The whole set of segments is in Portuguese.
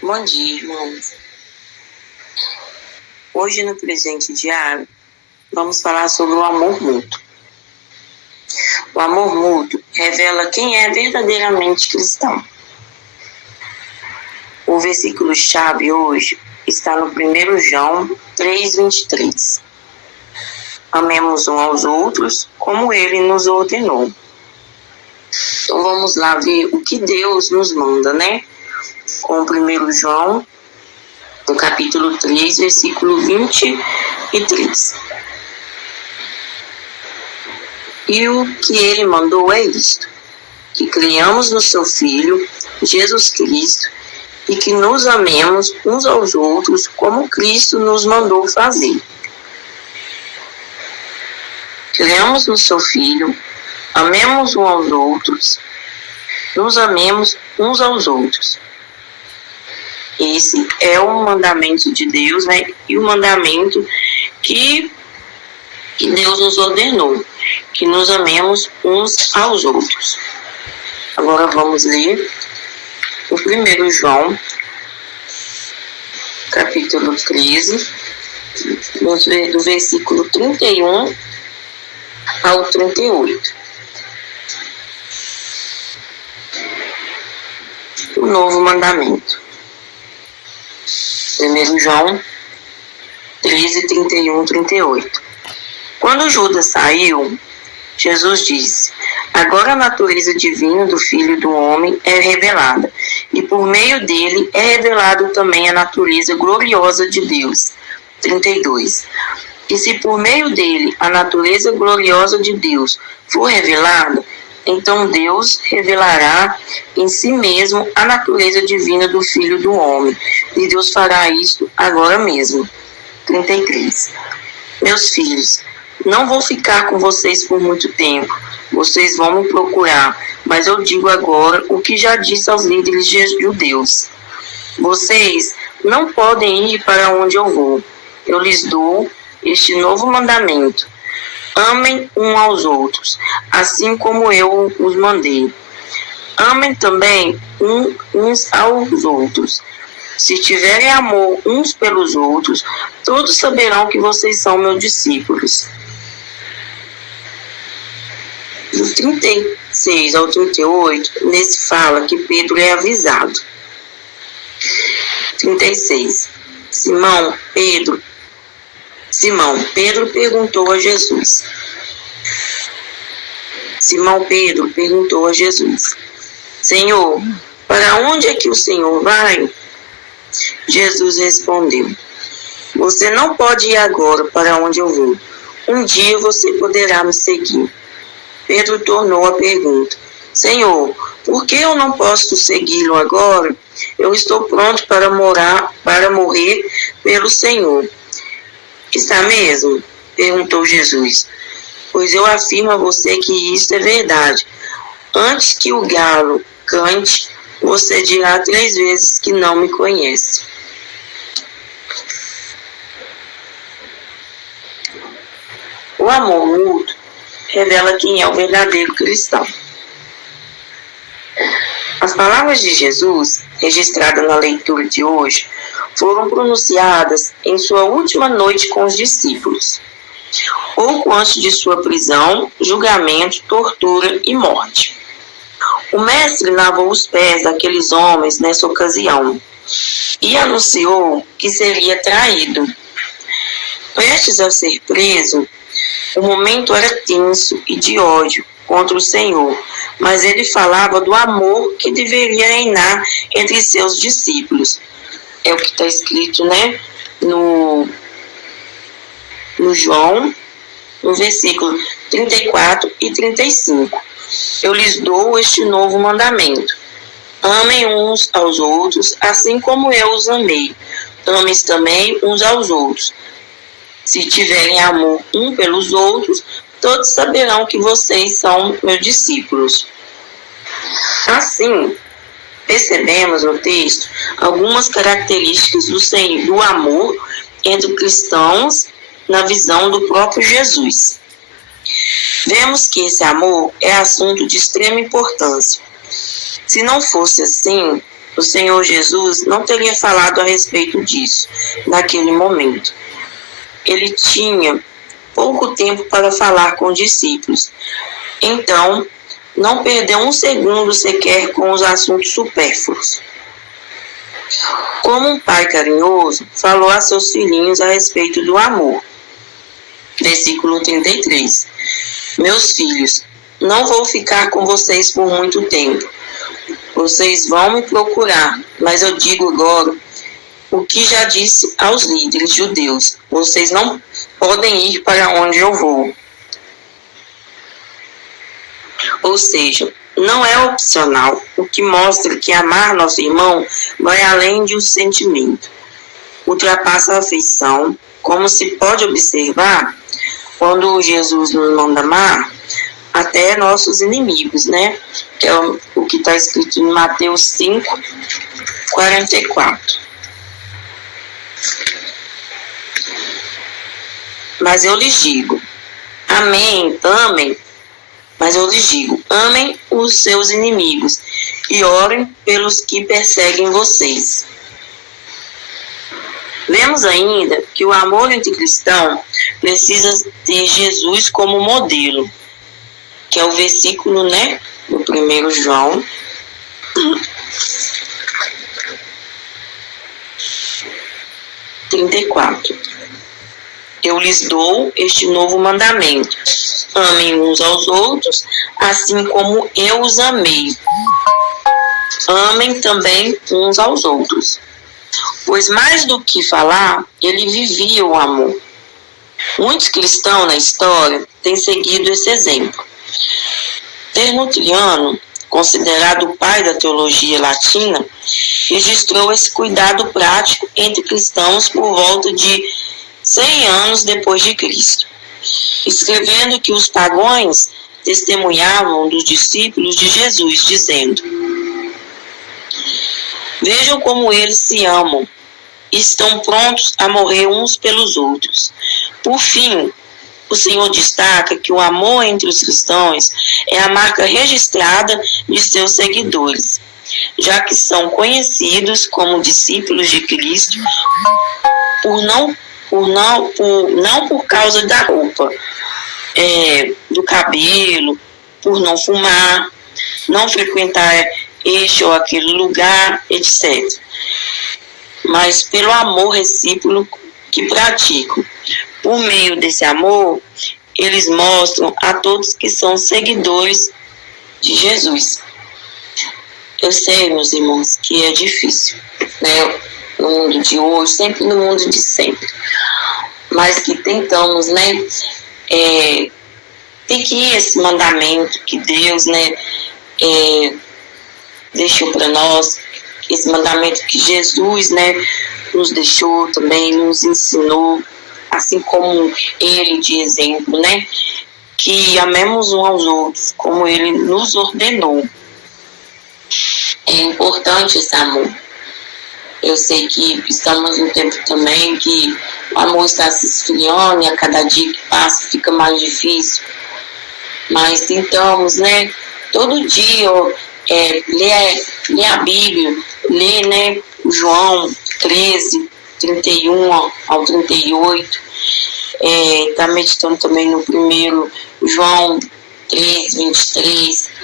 Bom dia, irmãos. Hoje, no presente diário, vamos falar sobre o amor mútuo. O amor mútuo revela quem é verdadeiramente cristão. O versículo-chave hoje está no 1 João 3,23. Amemos uns aos outros como ele nos ordenou. Então vamos lá ver o que Deus nos manda, né? Com 1 João, no capítulo 3, versículo 23. E o que ele mandou é isto: que creiamos no seu Filho, Jesus Cristo, e que nos amemos uns aos outros como Cristo nos mandou fazer. Creiamos no seu Filho, amemos uns aos outros, nos amemos uns aos outros. Esse é o mandamento de Deus, né? E o mandamento que Deus nos ordenou, que nos amemos uns aos outros. Agora vamos ler o 1 João, capítulo 13, do versículo 31 ao 38. O novo mandamento. 1 João 13, 31, 38. Quando Judas saiu, Jesus disse: agora a natureza divina do Filho do Homem é revelada, e por meio dele é revelado também a natureza gloriosa de Deus. 32. E se por meio dele a natureza gloriosa de Deus for revelada, então Deus revelará em si mesmo a natureza divina do Filho do Homem, e Deus fará isto agora mesmo. 33. Meus filhos, não vou ficar com vocês por muito tempo. Vocês vão me procurar, mas eu digo agora o que já disse aos líderes judeus. Vocês não podem ir para onde eu vou. Eu lhes dou este novo mandamento: amem uns aos outros, assim como eu os mandei. Amem também uns aos outros. Se tiverem amor uns pelos outros, todos saberão que vocês são meus discípulos. Do 36 ao 38, nesse fala que Pedro é avisado. 36. Simão Pedro perguntou a Jesus. Simão Pedro perguntou a Jesus: Senhor, para onde é que o Senhor vai? Jesus respondeu: você não pode ir agora para onde eu vou. Um dia você poderá me seguir. Pedro tornou a pergunta: Senhor, por que eu não posso segui-lo agora? Eu estou pronto para morrer pelo Senhor. Está mesmo? Perguntou Jesus. Pois eu afirmo a você que isso é verdade. Antes que o galo cante, você dirá 3 vezes que não me conhece. O amor mútuo revela quem é o verdadeiro cristão. As palavras de Jesus, registradas na leitura de hoje, foram pronunciadas em sua última noite com os discípulos, pouco antes de sua prisão, julgamento, tortura e morte. O mestre lavou os pés daqueles homens nessa ocasião e anunciou que seria traído. Prestes a ser preso, o momento era tenso e de ódio contra o Senhor, mas ele falava do amor que deveria reinar entre seus discípulos. É o que está escrito, né, no João, no versículo 34 e 35. Eu lhes dou este novo mandamento: amem uns aos outros, assim como eu os amei. Amem também uns aos outros. Se tiverem amor um pelos outros, todos saberão que vocês são meus discípulos. Assim, percebemos no texto algumas características do amor entre cristãos na visão do próprio Jesus. Vemos que esse amor é assunto de extrema importância. Se não fosse assim, O Senhor Jesus não teria falado a respeito disso naquele momento. Ele tinha pouco tempo para falar com os discípulos. Então, não perdeu um segundo sequer com os assuntos supérfluos. Como um pai carinhoso, falou a seus filhinhos a respeito do amor. Versículo 33. Meus filhos, não vou ficar com vocês por muito tempo. Vocês vão me procurar, mas eu digo agora o que já disse aos líderes judeus. Vocês não podem ir para onde eu vou. Ou seja, não é opcional, o que mostra que amar nosso irmão vai além de um sentimento. Ultrapassa a afeição, como se pode observar quando Jesus nos manda amar até nossos inimigos, né? Que é o que está escrito em Mateus 5, 44. Mas eu lhes digo, amem os seus inimigos e orem pelos que perseguem vocês. Vemos ainda que o amor entre cristãos precisa ter Jesus como modelo, que é o versículo, né, do 1 João. Eu lhes dou este novo mandamento: amem uns aos outros, assim como eu os amei. Amem também uns aos outros. Pois mais do que falar, ele vivia o amor. Muitos cristãos na história têm seguido esse exemplo. Tertuliano, considerado o pai da teologia latina, registrou esse cuidado prático entre cristãos por volta de 100 anos depois de Cristo, escrevendo que os pagãos testemunhavam dos discípulos de Jesus, dizendo: vejam como eles se amam, estão prontos a morrer uns pelos outros. Por fim, o Senhor destaca que o amor entre os cristãos é a marca registrada de seus seguidores, já que são conhecidos como discípulos de Cristo não por causa da roupa, do cabelo, por não fumar, não frequentar este ou aquele lugar, etc. Mas pelo amor recíproco que praticam. Por meio desse amor, eles mostram a todos que são seguidores de Jesus. Eu sei, meus irmãos, que é difícil, né? No mundo de hoje, sempre no mundo de sempre. Mas que tentamos, né? Seguir esse mandamento que Deus, né? Deixou para nós, esse mandamento que Jesus, né? Nos deixou também, nos ensinou, assim como ele de exemplo, né? Que amemos uns aos outros, como ele nos ordenou. É importante esse amor. Eu sei que estamos num tempo também que o amor está se esfriando e a cada dia que passa fica mais difícil. Mas tentamos, né? Todo dia ler a Bíblia, ler, né? João 13, 31 ao 38. Está meditando também no 1 João 3, 23.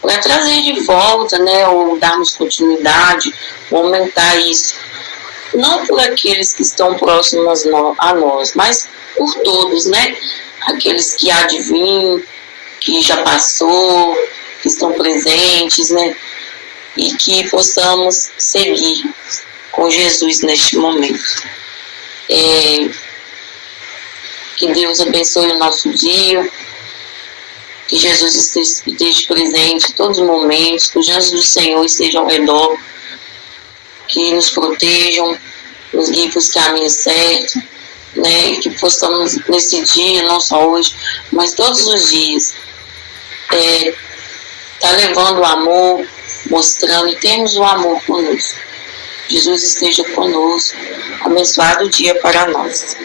Para trazer de volta, né? Ou darmos continuidade, aumentar isso. Não por aqueles que estão próximos a nós, mas por todos, né? Aqueles que há de vir, que já passou, que estão presentes, né? E que possamos seguir com Jesus neste momento. Que Deus abençoe o nosso dia, que Jesus esteja presente em todos os momentos, que os anjos do Senhor estejam ao redor, que nos protejam, nos guiem para os caminhos certos, né? E que possamos nesse dia, não só hoje, mas todos os dias, tá levando o amor, mostrando e temos o amor conosco. Jesus esteja conosco. Abençoado dia para nós.